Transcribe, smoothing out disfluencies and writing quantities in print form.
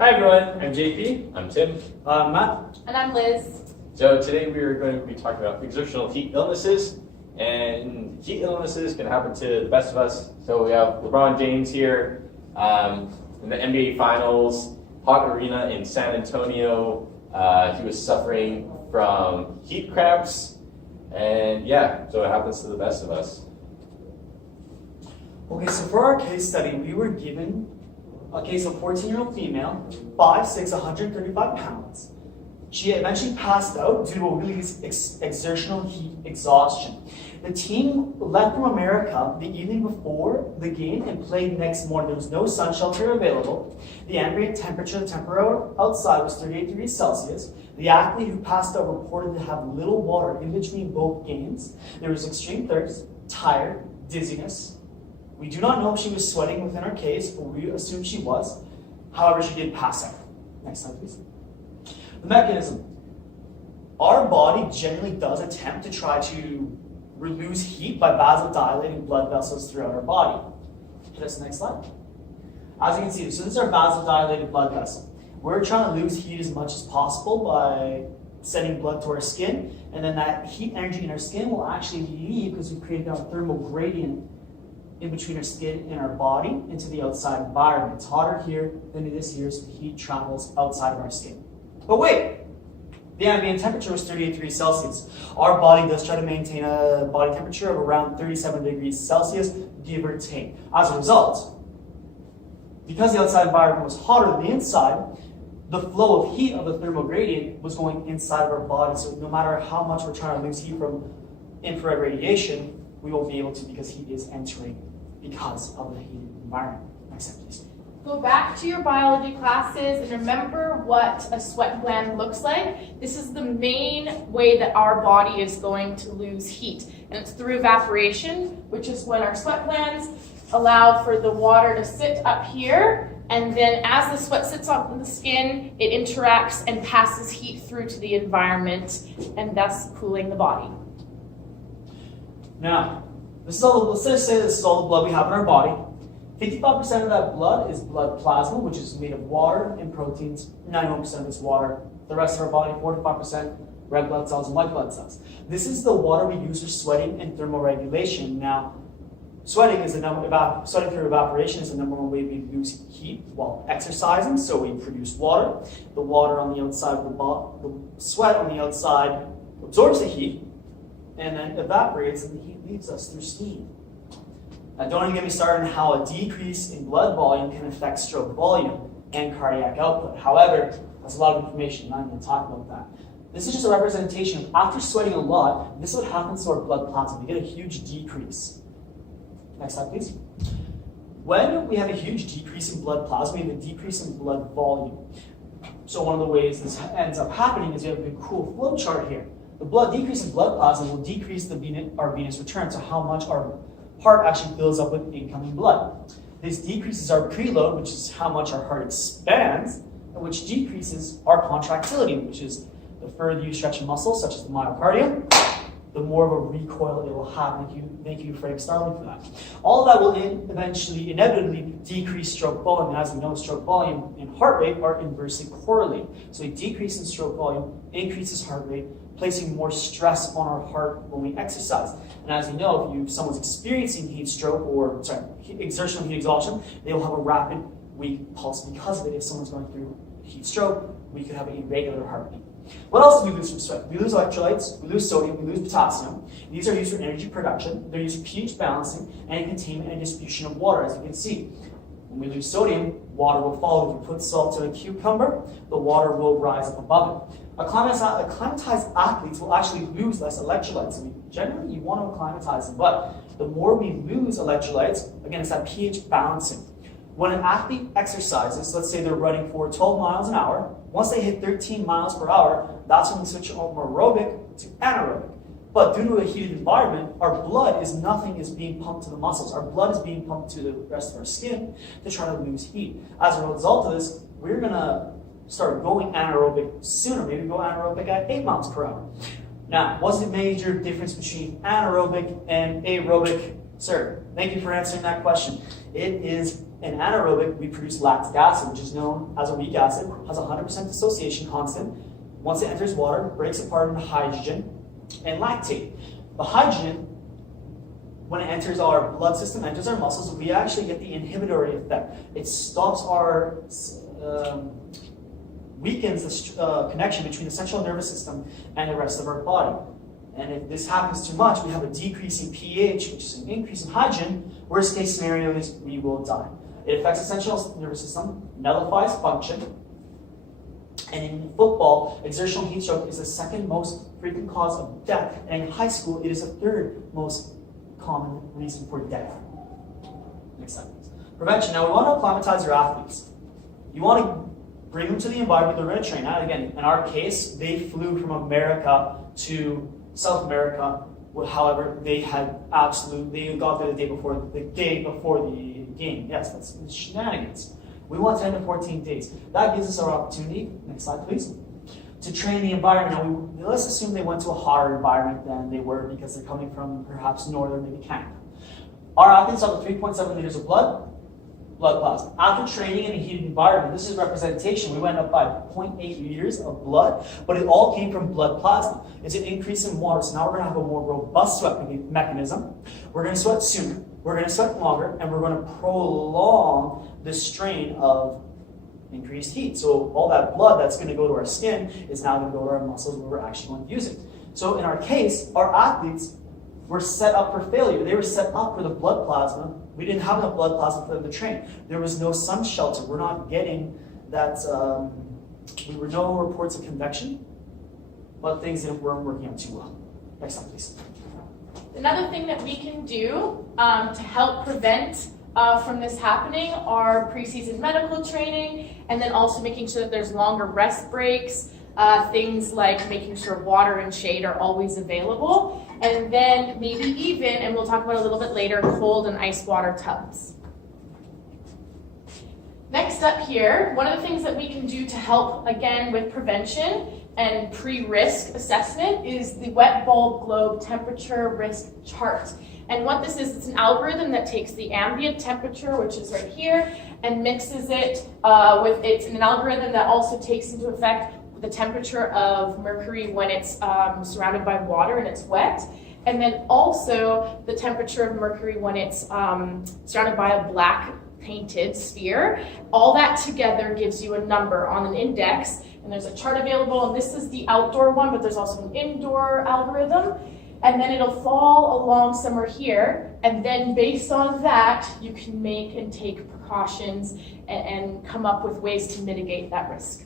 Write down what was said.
Hi everyone, I'm JP. I'm Tim. Matt. And I'm Liz. So today we are going to be talking about exertional heat illnesses, and heat illnesses can happen to the best of us. So we have LeBron James here in the NBA Finals, hot arena in San Antonio. He was suffering from heat cramps, and yeah, so it happens to the best of us. Okay, so for our case study, we were given a case of a 14-year-old female, 5'6", 135 pounds. She eventually passed out due to a really exertional heat exhaustion. The team left from America the evening before the game and played next morning. There was no sun shelter available. The ambient temperature, the temperature outside was 38 degrees Celsius. The athlete who passed out reported to have little water in between both games. There was extreme thirst, tired, dizziness. We do not know if she was sweating within our case, but we assume she was. However, she did pass out. Next slide, please. The mechanism. Our body generally does attempt to try to reduce heat by vasodilating blood vessels throughout our body. Hit us next slide. As you can see, so this is our vasodilated blood vessel. We're trying to lose heat as much as possible by sending blood to our skin, and then that heat energy in our skin will actually leave because we've created a thermal gradient in between our skin and our body into the outside environment. It's hotter here than it is here, so the heat travels outside of our skin. But wait, the ambient temperature was 38 degrees Celsius. Our body does try to maintain a body temperature of around 37 degrees Celsius, give or take. As a result, because the outside environment was hotter than the inside, the flow of heat of the thermal gradient was going inside of our body. So no matter how much we're trying to lose heat from infrared radiation, we won't be able to because heat is entering because of the heated environment. Next slide, please. Go back to your biology classes and remember what a sweat gland looks like. This is the main way that our body is going to lose heat. And it's through evaporation, which is when our sweat glands allow for the water to sit up here. And then as the sweat sits on the skin, it interacts and passes heat through to the environment and thus cooling the body. Now, let's just say this is all the blood we have in our body. 55% of that blood is blood plasma, which is made of water and proteins. 91% of it's water. The rest of our body, 45%, red blood cells and white blood cells. This is the water we use for sweating and thermoregulation. Now, sweating through evaporation is the number one way we lose heat while exercising. So we produce water. The water on the outside of the sweat on the outside absorbs the heat and then evaporates, and the heat leaves us through steam. Now, don't even get me started on how a decrease in blood volume can affect stroke volume and cardiac output. However, that's a lot of information. I'm not going to talk about that. This is just a representation of after sweating a lot, this is what happens to our blood plasma. We get a huge decrease. Next slide, please. When we have a huge decrease in blood plasma, we have a decrease in blood volume. So one of the ways this ends up happening is we have a cool flow chart here. The decrease in blood plasma will decrease our venous return, so how much our heart actually fills up with incoming blood. This decreases our preload, which is how much our heart expands, and which decreases our contractility, which is the further you stretch a muscle, such as the myocardium, the more of a recoil it will have. Thank you, Frank Starling, for that. All of that will inevitably decrease stroke volume. And as we know, stroke volume and heart rate are inversely correlated. So a decrease in stroke volume increases heart rate, placing more stress on our heart when we exercise. And as you know, if someone's experiencing exertional heat exhaustion, they will have a rapid, weak pulse because of it. If someone's going through heat stroke, we could have an irregular heartbeat. What else do we lose from sweat? We lose electrolytes, we lose sodium, we lose potassium. These are used for energy production. They're used for pH balancing and containment and distribution of water, as you can see. When we lose sodium, water will follow. If you put salt in a cucumber, the water will rise up above it. Acclimatized athletes will actually lose less electrolytes. Generally, you want to acclimatize them, but the more we lose electrolytes, again, it's that pH balancing. When an athlete exercises, let's say they're running for 12 miles an hour, once they hit 13 miles per hour, that's when we switch from aerobic to anaerobic. But due to a heated environment, our blood nothing is being pumped to the muscles. Our blood is being pumped to the rest of our skin to try to lose heat. As a result of this, we're going to start going anaerobic sooner. Maybe go anaerobic at 8 miles per hour. Now, what's the major difference between anaerobic and aerobic Sir, thank you for answering that question. It is an anaerobic, we produce lactic acid, which is known as a weak acid, has 100% dissociation constant. Once it enters water, it breaks apart into hydrogen and lactate. The hydrogen, when it enters our blood system, enters our muscles, we actually get the inhibitory effect. It stops our, weakens the connection between the central nervous system and the rest of our body. And if this happens too much, we have a decrease in pH, which is an increase in hydrogen. Worst case scenario is we will die. It affects the central nervous system, nullifies function, and in football, exertional heat stroke is the second most frequent cause of death, and in high school, it is the third most common reason for death. Next slide, please. Prevention. Now, we want to acclimatize your athletes. You want to bring them to the environment they're going to train. Now, again, in our case, they flew from America to South America. However, they got there the day before the game. Yes, that's shenanigans. We want 10 to 14 days. That gives us our opportunity, next slide please, to train the environment. Now, let's assume they went to a hotter environment than they were because they're coming from perhaps northern, maybe Canada. Our athletes have 3.7 liters of blood plasma. After training in a heated environment, this is representation. We went up by 0.8 liters of blood, but it all came from blood plasma. It's an increase in water, so now we're going to have a more robust sweat mechanism. We're going to sweat sooner, we're going to sweat longer, and we're going to prolong the strain of increased heat. So all that blood that's going to go to our skin is now going to go to our muscles where we're actually going to use it. So in our case, our athletes were set up for failure. They were set up for the blood plasma. We didn't have enough blood plasma for them to train. There was no sun shelter. We're not getting that, there were no reports of convection, but things that weren't working out too well. Next slide, please. Another thing that we can do to help prevent from this happening are preseason medical training, and then also making sure that there's longer rest breaks, things like making sure water and shade are always available, and then maybe even, and we'll talk about it a little bit later, cold and ice water tubs. Next up here, one of the things that we can do to help, again, with prevention and pre-risk assessment is the wet bulb globe temperature risk chart. And what this is, it's an algorithm that takes the ambient temperature, which is right here, and mixes it it's an algorithm that also takes into effect the temperature of mercury when it's surrounded by water and it's wet, and then also the temperature of mercury when it's surrounded by a black painted sphere. All that together gives you a number on an index, and there's a chart available, and this is the outdoor one, but there's also an indoor algorithm, and then it'll fall along somewhere here, and then based on that, you can make and take precautions and come up with ways to mitigate that risk.